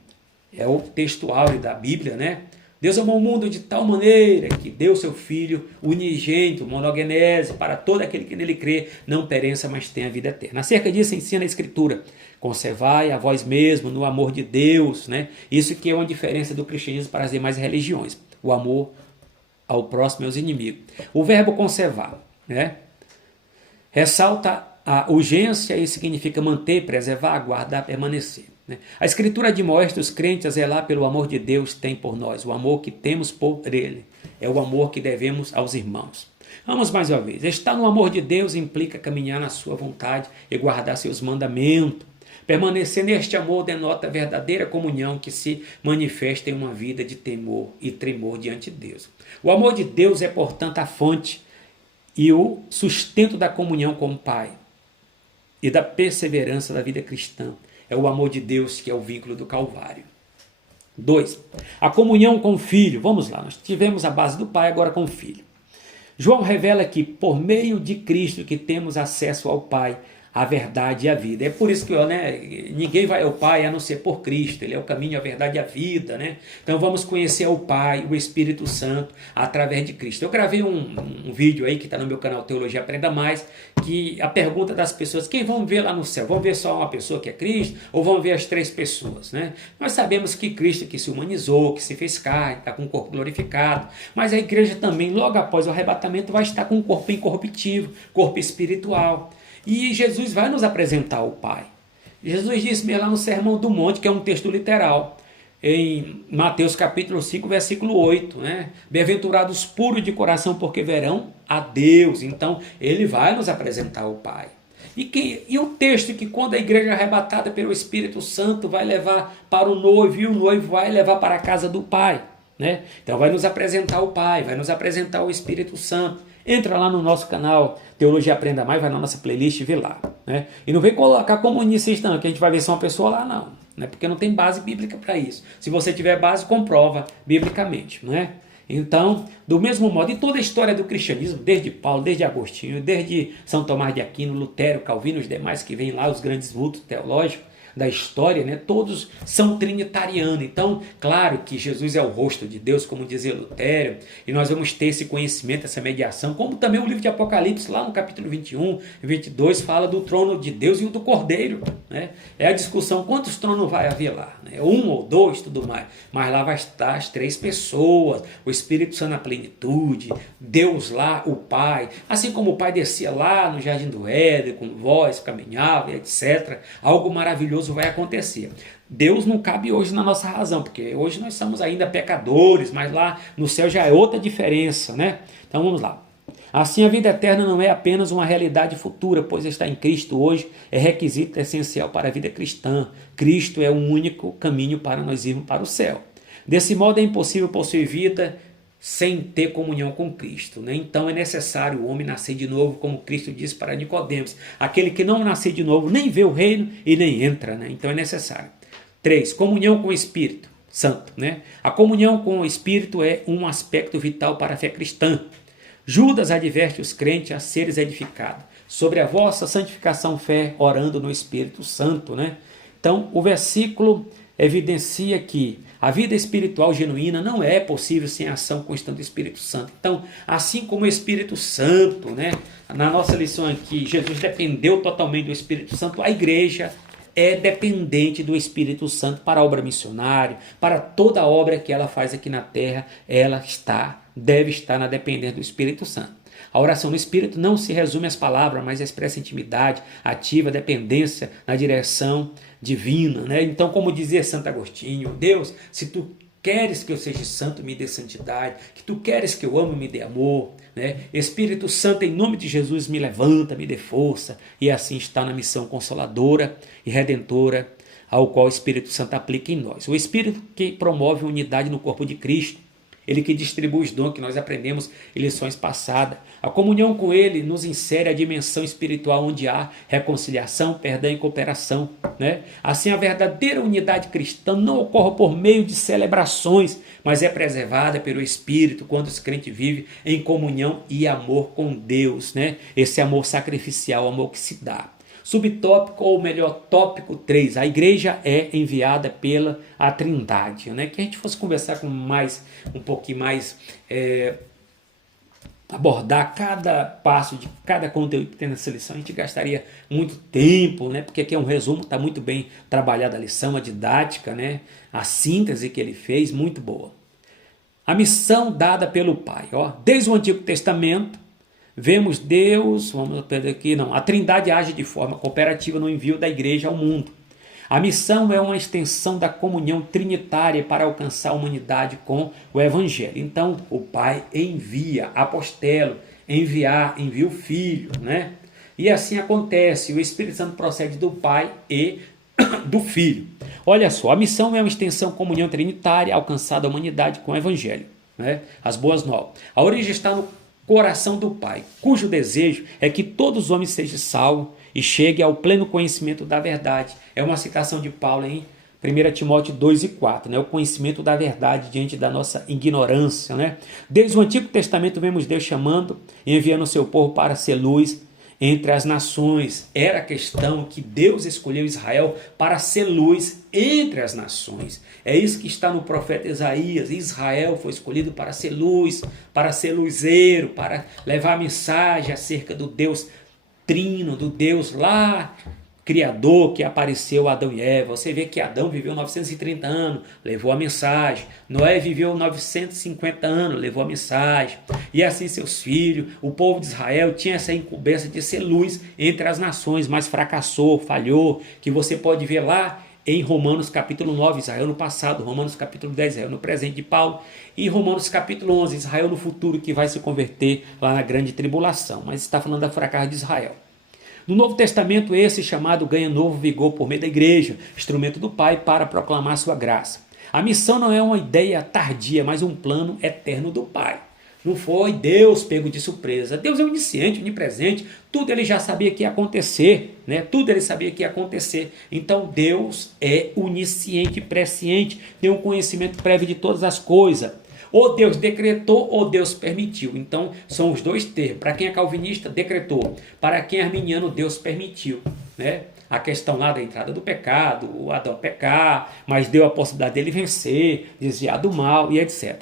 É o texto áureo da Bíblia, né? Deus amou o mundo de tal maneira que deu seu Filho unigênito, monogenese, para todo aquele que nele crê, não pereça, mas tenha vida eterna. Acerca disso ensina a Escritura. Conservai a vós mesmo no amor de Deus, né? Isso que é uma diferença do cristianismo para as demais religiões. O amor ao próximo e aos inimigos. O verbo conservar, né? Ressalta a urgência e significa manter, preservar, guardar, permanecer. A Escritura admoesta os crentes a zelar pelo amor de Deus tem por nós, o amor que temos por Ele. É o amor que devemos aos irmãos. Vamos mais uma vez. Estar no amor de Deus implica caminhar na sua vontade e guardar seus mandamentos. Permanecer neste amor denota a verdadeira comunhão que se manifesta em uma vida de temor e tremor diante de Deus. O amor de Deus é, portanto, a fonte e o sustento da comunhão com o Pai e da perseverança da vida cristã. É o amor de Deus que é o vínculo do Calvário. 2. A comunhão com o Filho. Vamos lá, nós tivemos a base do Pai, agora com o Filho. João revela que por meio de Cristo que temos acesso ao Pai, a verdade e a vida. É por isso que ninguém vai ao Pai a não ser por Cristo. Ele é o caminho, a verdade e a vida. Né? Então vamos conhecer o Pai, o Espírito Santo, através de Cristo. Eu gravei um vídeo aí que está no meu canal Teologia Aprenda Mais, que a pergunta das pessoas, quem vão ver lá no céu? Vão ver só uma pessoa que é Cristo ou vão ver as três pessoas? Né? Nós sabemos que Cristo que se humanizou, que se fez carne, está com o corpo glorificado, mas a igreja também, logo após o arrebatamento, vai estar com um corpo incorruptível, corpo espiritual. E Jesus vai nos apresentar o Pai. Jesus disse mesmo lá no Sermão do Monte, que é um texto literal, em Mateus capítulo 5, versículo 8, né? Bem-aventurados puros de coração, porque verão a Deus. Então, ele vai nos apresentar o Pai. E o texto que quando a igreja é arrebatada pelo Espírito Santo vai levar para o noivo, e o noivo vai levar para a casa do Pai. Né? Então vai nos apresentar o Pai, vai nos apresentar o Espírito Santo. Entra lá no nosso canal Teologia Aprenda Mais, vai na nossa playlist e vê lá. Né? E não vem colocar comunicista não, que a gente vai ver só uma pessoa lá não. Né? Porque não tem base bíblica para isso. Se você tiver base, comprova biblicamente. Né? Então, do mesmo modo, em toda a história do cristianismo, desde Paulo, desde Agostinho, desde São Tomás de Aquino, Lutero, Calvino, os demais que vêm lá, os grandes vultos teológicos, da história, né? Todos são trinitarianos. Então, claro que Jesus é o rosto de Deus, como dizia Lutero, e nós vamos ter esse conhecimento, essa mediação, como também o livro de Apocalipse, lá no capítulo 21 e 22, fala do trono de Deus e o do Cordeiro. Né? É a discussão, quantos tronos vai haver lá? Né? Um ou dois, tudo mais. Mas lá vai estar as três pessoas, o Espírito Santo na plenitude, Deus lá, o Pai, assim como o Pai descia lá no Jardim do Éden, com voz, caminhava, etc. Algo maravilhoso vai acontecer. Deus não cabe hoje na nossa razão, porque hoje nós somos ainda pecadores, mas lá no céu já é outra diferença, né? Então vamos lá. Assim a vida eterna não é apenas uma realidade futura, pois estar em Cristo hoje é requisito essencial para a vida cristã. Cristo é o único caminho para nós irmos para o céu. Desse modo é impossível possuir vida sem ter comunhão com Cristo. Né? Então é necessário o homem nascer de novo, como Cristo disse para Nicodemos. Aquele que não nascer de novo nem vê o reino e nem entra. Né? Então é necessário. 3. Comunhão com o Espírito Santo. Né? A comunhão com o Espírito é um aspecto vital para a fé cristã. Judas adverte os crentes a seres edificados sobre a vossa santificação fé, orando no Espírito Santo. Né? Então o versículo evidencia que a vida espiritual genuína não é possível sem a ação constante do Espírito Santo. Então, assim como o Espírito Santo, né, na nossa lição aqui, Jesus dependeu totalmente do Espírito Santo, a igreja é dependente do Espírito Santo para a obra missionária, para toda a obra que ela faz aqui na terra, ela deve estar na dependência do Espírito Santo. A oração no Espírito não se resume às palavras, mas expressa intimidade, ativa dependência na direção divina. Né? Então, como dizia Santo Agostinho, Deus, se tu queres que eu seja santo, me dê santidade, que tu queres que eu ame, me dê amor. Né? Espírito Santo, em nome de Jesus, me levanta, me dê força, e assim está na missão consoladora e redentora, ao qual o Espírito Santo aplica em nós. O Espírito que promove a unidade no corpo de Cristo, Ele que distribui os dons que nós aprendemos em lições passadas. A comunhão com Ele nos insere a dimensão espiritual onde há reconciliação, perdão e cooperação, né? Assim, a verdadeira unidade cristã não ocorre por meio de celebrações, mas é preservada pelo Espírito quando os crentes vivem em comunhão e amor com Deus, né? Esse amor sacrificial, amor que se dá. Subtópico, ou melhor, tópico 3. A igreja é enviada pela a Trindade, né? Que a gente fosse conversar com um pouquinho mais, abordar cada passo de cada conteúdo que tem nessa lição, a gente gastaria muito tempo, né? Porque aqui é um resumo, está muito bem trabalhada a lição, a didática, né? A síntese que ele fez, muito boa. A missão dada pelo Pai, ó, desde o Antigo Testamento, vemos Deus, vamos perder aqui, não, a Trindade age de forma cooperativa no envio da igreja ao mundo. A missão é uma extensão da comunhão trinitária para alcançar a humanidade com o Evangelho. Então, o Pai envia, apostelo, envia o Filho, né? E assim acontece, o Espírito Santo procede do Pai e do Filho. Olha só, a missão é uma extensão da comunhão trinitária, alcançada a humanidade com o Evangelho, né? As boas novas. A origem está no coração do Pai, cujo desejo é que todos os homens sejam salvos e cheguem ao pleno conhecimento da verdade. É uma citação de Paulo em 1 Timóteo 2 e 4, né? O conhecimento da verdade diante da nossa ignorância, né? Desde o Antigo Testamento vemos Deus chamando e enviando o seu povo para ser luz entre as nações. Era a questão que Deus escolheu Israel para ser luz entre as nações. É isso que está no profeta Isaías. Israel foi escolhido para ser luz, para ser luzeiro, para levar a mensagem acerca do Deus trino, do Deus lá, Criador, que apareceu a Adão e Eva. Você vê que Adão viveu 930 anos, levou a mensagem. Noé viveu 950 anos, levou a mensagem. E assim seus filhos, o povo de Israel tinha essa incumbência de ser luz entre as nações, mas fracassou, falhou, que você pode ver lá em Romanos capítulo 9, Israel no passado, Romanos capítulo 10, Israel no presente de Paulo, e Romanos capítulo 11, Israel no futuro, que vai se converter lá na grande tribulação. Mas está falando da fracasso de Israel. No Novo Testamento, esse chamado ganha novo vigor por meio da igreja, instrumento do Pai para proclamar sua graça. A missão não é uma ideia tardia, mas um plano eterno do Pai. Não foi Deus pego de surpresa. Deus é onisciente, onipresente, tudo ele já sabia que ia acontecer, né? Tudo ele sabia que ia acontecer. Então Deus é onisciente, presciente, tem um conhecimento prévio de todas as coisas. Ou Deus decretou ou Deus permitiu. Então são os dois termos. Para quem é calvinista, decretou. Para quem é arminiano, Deus permitiu, né? A questão lá da entrada do pecado, o Adão pecar, mas deu a possibilidade dele vencer, desviar do mal e etc.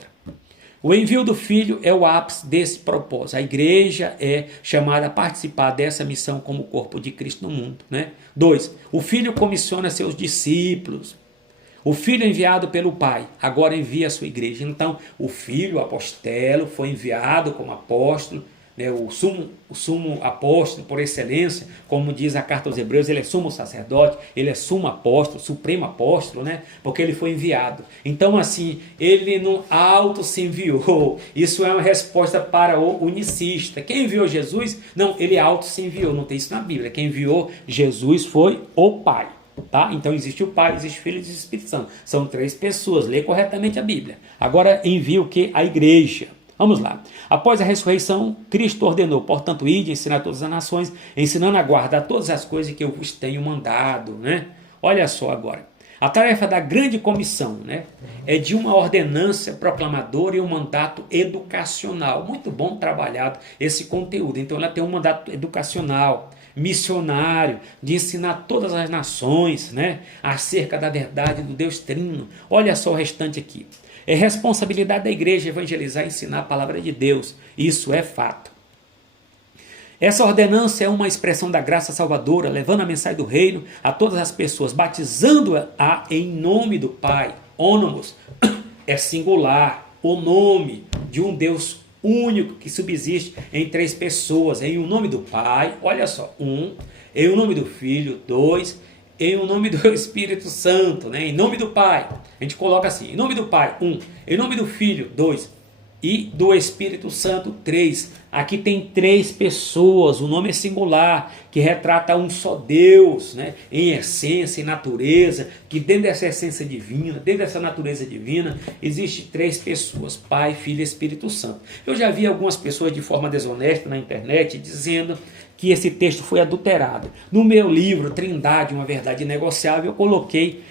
O envio do Filho é o ápice desse propósito. A igreja é chamada a participar dessa missão como corpo de Cristo no mundo, né? 2. O Filho comissiona seus discípulos. O Filho enviado pelo Pai, agora envia a sua igreja. Então, o Filho, o apostelo, foi enviado como apóstolo, né? O sumo apóstolo por excelência, como diz a carta aos Hebreus, ele é sumo sacerdote, ele é sumo apóstolo, supremo apóstolo, né? Porque ele foi enviado. Então, assim, ele não auto se enviou. Isso é uma resposta para o unicista. Quem enviou Jesus? Não, ele auto se enviou. Não tem isso na Bíblia. Quem enviou Jesus foi o Pai. Tá? Então existe o Pai, existe o Filho e existe o Espírito Santo. São 3 pessoas. Lê corretamente a Bíblia. Agora envia o que? A igreja. Vamos lá. Após a ressurreição, Cristo ordenou, portanto, ide, ensinar todas as nações, ensinando a guardar todas as coisas que eu vos tenho mandado, né? Olha só agora. A tarefa da grande comissão, né, é de uma ordenança proclamadora e um mandato educacional. Muito bom trabalhado esse conteúdo. Então ela tem um mandato educacional, missionário, de ensinar todas as nações, né, acerca da verdade do Deus Trino. Olha só o restante aqui. É responsabilidade da igreja evangelizar e ensinar a palavra de Deus. Isso é fato. Essa ordenança é uma expressão da graça salvadora, levando a mensagem do reino a todas as pessoas, batizando-a em nome do Pai. Ônimos é singular, o nome de um Deus único que subsiste em 3 pessoas. Em o nome do Pai, olha só, 1, em o nome do Filho, 2, em o nome do Espírito Santo, né? Em nome do Pai. A gente coloca assim, em nome do Pai, 1, em nome do Filho, 2, e do Espírito Santo 3. Aqui tem 3 pessoas, o nome é singular, que retrata um só Deus, né? Em essência, em natureza, que dentro dessa essência divina, dentro dessa natureza divina, existe 3 pessoas, Pai, Filho e Espírito Santo. Eu já vi algumas pessoas de forma desonesta na internet dizendo que esse texto foi adulterado. No meu livro, Trindade, uma verdade inegociável, eu coloquei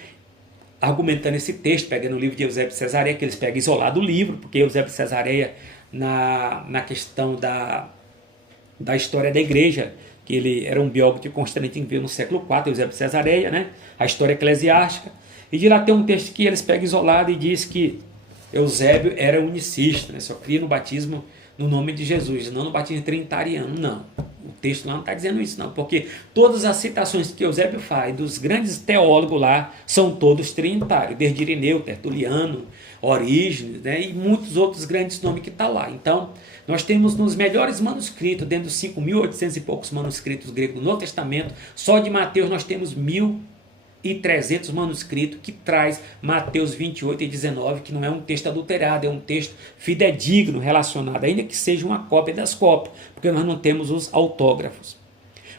argumentando esse texto, pegando o livro de Eusébio de Cesareia, que eles pegam isolado o livro, porque Eusébio de Cesareia, na questão da história da igreja, que ele era um biógrafo de Constantino, que veio no século IV, Eusébio de Cesareia, né? A história eclesiástica, e de lá tem um texto que eles pegam isolado e diz que Eusébio era unicista, né? Só cria no batismo no nome de Jesus, não no batismo trinitariano, não. O texto lá não está dizendo isso, não, porque todas as citações que Eusébio faz dos grandes teólogos lá são todos trinitários, desde Irineu, Tertuliano, Orígenes, né, e muitos outros grandes nomes que estão lá. Então, nós temos nos melhores manuscritos, dentro dos 5.800 e poucos manuscritos gregos do Novo Testamento, só de Mateus nós temos 1.300 manuscritos que traz Mateus 28 e 19, que não é um texto adulterado, é um texto fidedigno relacionado, ainda que seja uma cópia das cópias, porque nós não temos os autógrafos.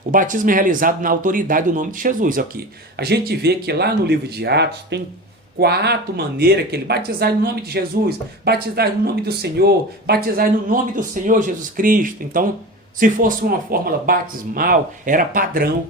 O batismo é realizado na autoridade do nome de Jesus. Aqui a gente vê que lá no livro de Atos tem 4 maneiras que ele batizar no nome de Jesus, batizar no nome do Senhor, batizar no nome do Senhor Jesus Cristo. Então, se fosse uma fórmula batismal, era padrão,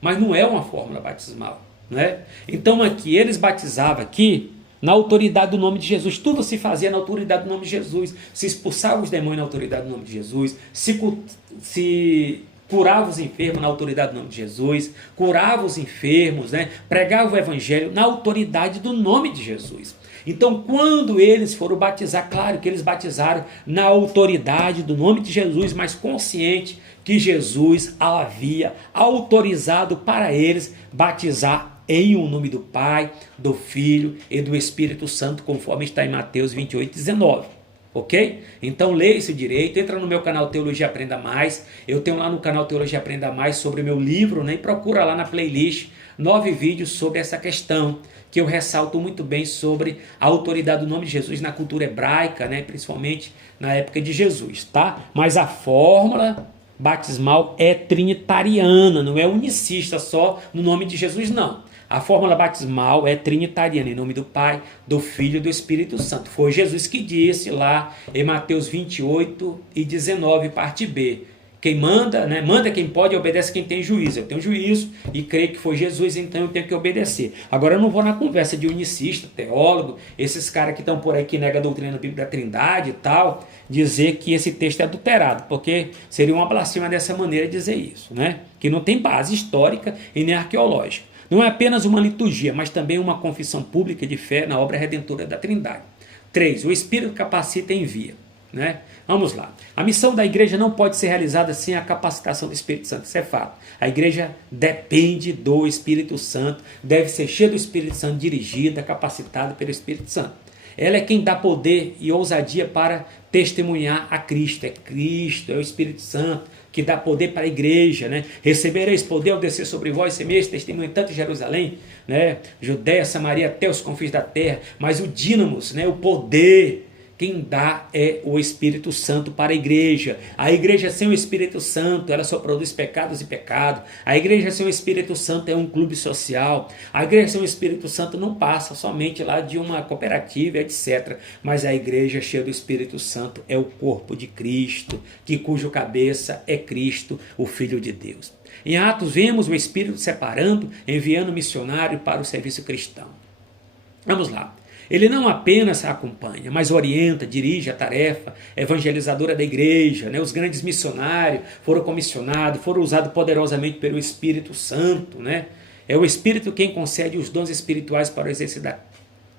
mas não é uma fórmula batismal. Né? Então aqui eles batizavam aqui na autoridade do nome de Jesus, tudo se fazia na autoridade do nome de Jesus, se expulsava os demônios na autoridade do nome de Jesus, se curava os enfermos na autoridade do nome de Jesus, curava os enfermos, né? Pregava o evangelho na autoridade do nome de Jesus. Então quando eles foram batizar, claro que eles batizaram na autoridade do nome de Jesus, mas consciente que Jesus havia autorizado para eles batizar em o nome do Pai, do Filho e do Espírito Santo, conforme está em Mateus 28, 19. Ok? Então leia esse direito, entra no meu canal Teologia Aprenda Mais, eu tenho lá no canal Teologia Aprenda Mais sobre o meu livro, né? E procura lá na playlist 9 vídeos sobre essa questão, que eu ressalto muito bem sobre a autoridade do nome de Jesus na cultura hebraica, né? Principalmente na época de Jesus, tá? Mas a fórmula batismal é trinitariana, não é unicista só no nome de Jesus, não. A fórmula batismal é trinitariana, em nome do Pai, do Filho e do Espírito Santo. Foi Jesus que disse lá em Mateus 28 e 19, parte B. Quem manda, né? Manda quem pode e obedece quem tem juízo. Eu tenho juízo e creio que foi Jesus, então eu tenho que obedecer. Agora eu não vou na conversa de unicista, teólogo, esses caras que estão por aí que negam a doutrina bíblica da Trindade e tal, dizer que esse texto é adulterado, porque seria uma blasfêmia dessa maneira dizer isso, né? Que não tem base histórica e nem arqueológica. Não é apenas uma liturgia, mas também uma confissão pública de fé na obra redentora da Trindade. 3. O Espírito capacita e envia. Né? Vamos lá. A missão da igreja não pode ser realizada sem a capacitação do Espírito Santo. Isso é fato. A igreja depende do Espírito Santo, deve ser cheia do Espírito Santo, dirigida, capacitada pelo Espírito Santo. Ela é quem dá poder e ousadia para testemunhar a Cristo. É Cristo, é o Espírito Santo que dá poder para a igreja, né? Recebereis poder ao descer sobre vós, semeis testemunho tanto em Jerusalém, né? Judeia, Samaria, até os confins da terra, mas o dínamos, né? O poder, quem dá é o Espírito Santo para a igreja. A igreja sem o Espírito Santo, ela só produz pecados e pecado. A igreja sem o Espírito Santo é um clube social. A igreja sem o Espírito Santo não passa somente lá de uma cooperativa, etc. Mas a igreja cheia do Espírito Santo é o corpo de Cristo, cujo cabeça é Cristo, o Filho de Deus. Em Atos vemos o Espírito separando, enviando missionário para o serviço cristão. Vamos lá. Ele não apenas acompanha, mas orienta, dirige a tarefa evangelizadora da igreja. Né? Os grandes missionários foram comissionados, foram usados poderosamente pelo Espírito Santo. Né? É o Espírito quem concede os dons espirituais para o exercício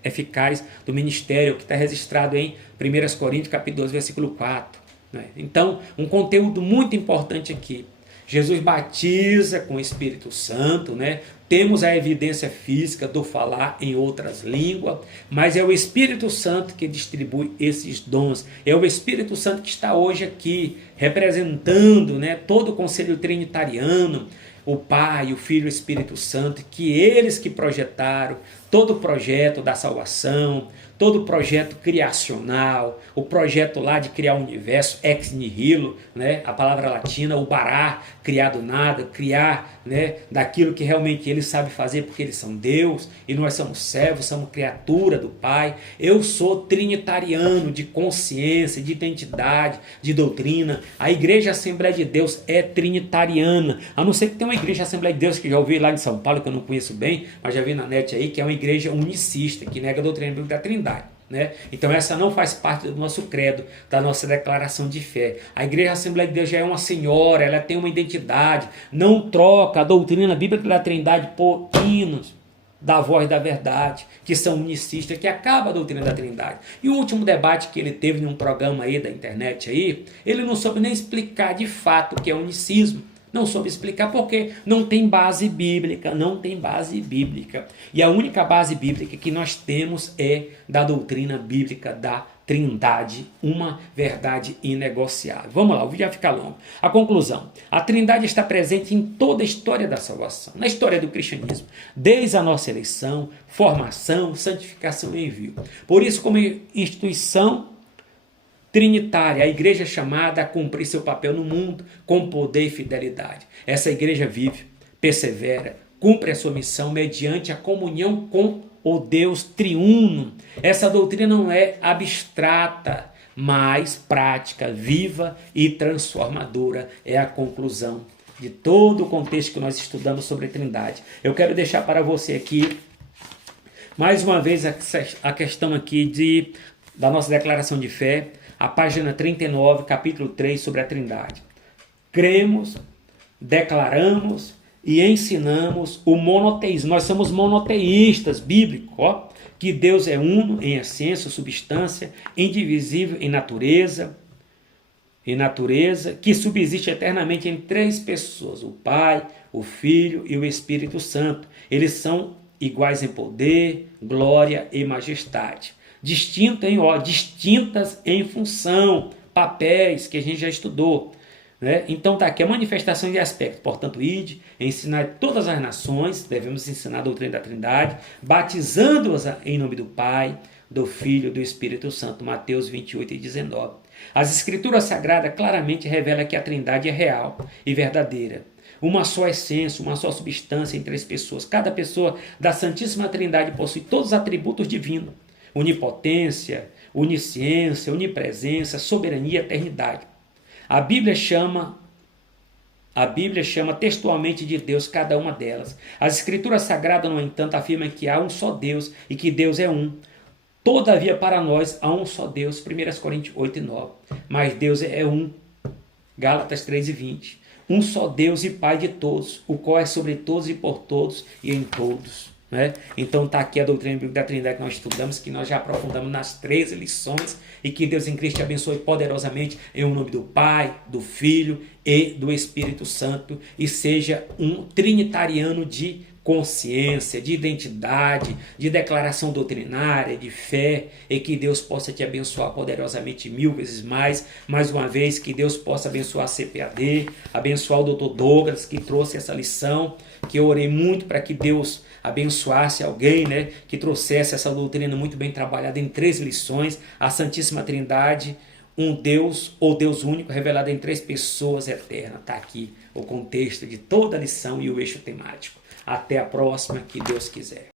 eficaz do ministério, que está registrado em 1 Coríntios capítulo 12, versículo 4. Né? Então, um conteúdo muito importante aqui. Jesus batiza com o Espírito Santo, né? Temos a evidência física do falar em outras línguas, mas é o Espírito Santo que distribui esses dons. É o Espírito Santo que está hoje aqui, representando, né, todo o conselho trinitariano, o Pai, o Filho e o Espírito Santo, que eles que projetaram todo o projeto da salvação, todo o projeto criacional, o projeto lá de criar o universo, ex nihilo, né? A palavra latina, o bará, criar do nada, criar, né? Daquilo que realmente Ele sabe fazer, porque eles são Deus e nós somos servos, somos criatura do Pai. Eu sou trinitariano de consciência, de identidade, de doutrina. A Igreja Assembleia de Deus é trinitariana, a não ser que tenha uma Igreja Assembleia de Deus que já ouvi lá em São Paulo, que eu não conheço bem, mas já vi na net aí, que é uma igreja unicista, que nega a doutrina bíblica da Trindade. Né? Então essa não faz parte do nosso credo, da nossa declaração de fé. A Igreja Assembleia de Deus já é uma senhora, ela tem uma identidade, não troca a doutrina bíblica da Trindade por hinos da voz da verdade, que são unicistas, que acaba a doutrina da Trindade. E o último debate que ele teve num programa aí da internet aí, ele não soube nem explicar de fato o que é unicismo. Não soube explicar porque não tem base bíblica, não tem base bíblica. E a única base bíblica que nós temos é da doutrina bíblica da Trindade, uma verdade inegociável. Vamos lá, o vídeo vai ficar longo. A conclusão: a Trindade está presente em toda a história da salvação, na história do cristianismo, desde a nossa eleição, formação, santificação e envio. Por isso, como instituição trinitária, a igreja é chamada a cumprir seu papel no mundo com poder e fidelidade. Essa igreja vive, persevera, cumpre a sua missão mediante a comunhão com o Deus triuno. Essa doutrina não é abstrata, mas prática, viva e transformadora. É a conclusão de todo o contexto que nós estudamos sobre a Trindade. Eu quero deixar para você aqui, mais uma vez, a questão aqui da nossa declaração de fé, a página 39, capítulo 3, sobre a Trindade. Cremos, declaramos e ensinamos o monoteísmo. Nós somos monoteístas bíblicos, ó, que Deus é uno em essência, substância, indivisível em natureza, que subsiste eternamente em três pessoas, o Pai, o Filho e o Espírito Santo. Eles são iguais em poder, glória e majestade. Distintas em função, papéis que a gente já estudou. Né? Então está aqui a manifestação de aspectos. Portanto, ide, ensinar todas as nações, devemos ensinar a doutrina da Trindade, batizando-as em nome do Pai, do Filho e do Espírito Santo. Mateus 28 e 19. As Escrituras Sagradas claramente revelam que a Trindade é real e verdadeira. Uma só essência, uma só substância em três pessoas. Cada pessoa da Santíssima Trindade possui todos os atributos divinos: onipotência, onisciência, onipresença, soberania e eternidade. A Bíblia chama textualmente de Deus cada uma delas. As Escrituras Sagradas, no entanto, afirmam que há um só Deus e que Deus é um. Todavia, para nós, há um só Deus. 1 Coríntios 8 e 9. Mas Deus é um. Gálatas 3 e 20. Um só Deus e Pai de todos, o qual é sobre todos e por todos e em todos. Né? Então está aqui a doutrina bíblica da Trindade que nós estudamos, que nós já aprofundamos nas 13 lições, e que Deus em Cristo te abençoe poderosamente em nome do Pai, do Filho e do Espírito Santo, e seja um trinitariano de consciência, de identidade, de declaração doutrinária, de fé, e que Deus possa te abençoar poderosamente 1000 vezes mais uma vez, que Deus possa abençoar a CPAD, abençoar o Dr. Douglas, que trouxe essa lição, que eu orei muito para que Deus abençoasse alguém, né, que trouxesse essa doutrina muito bem trabalhada em 3 lições, a Santíssima Trindade, um Deus ou Deus único revelado em 3 pessoas eternas. Está aqui o contexto de toda a lição e o eixo temático. Até a próxima, que Deus quiser.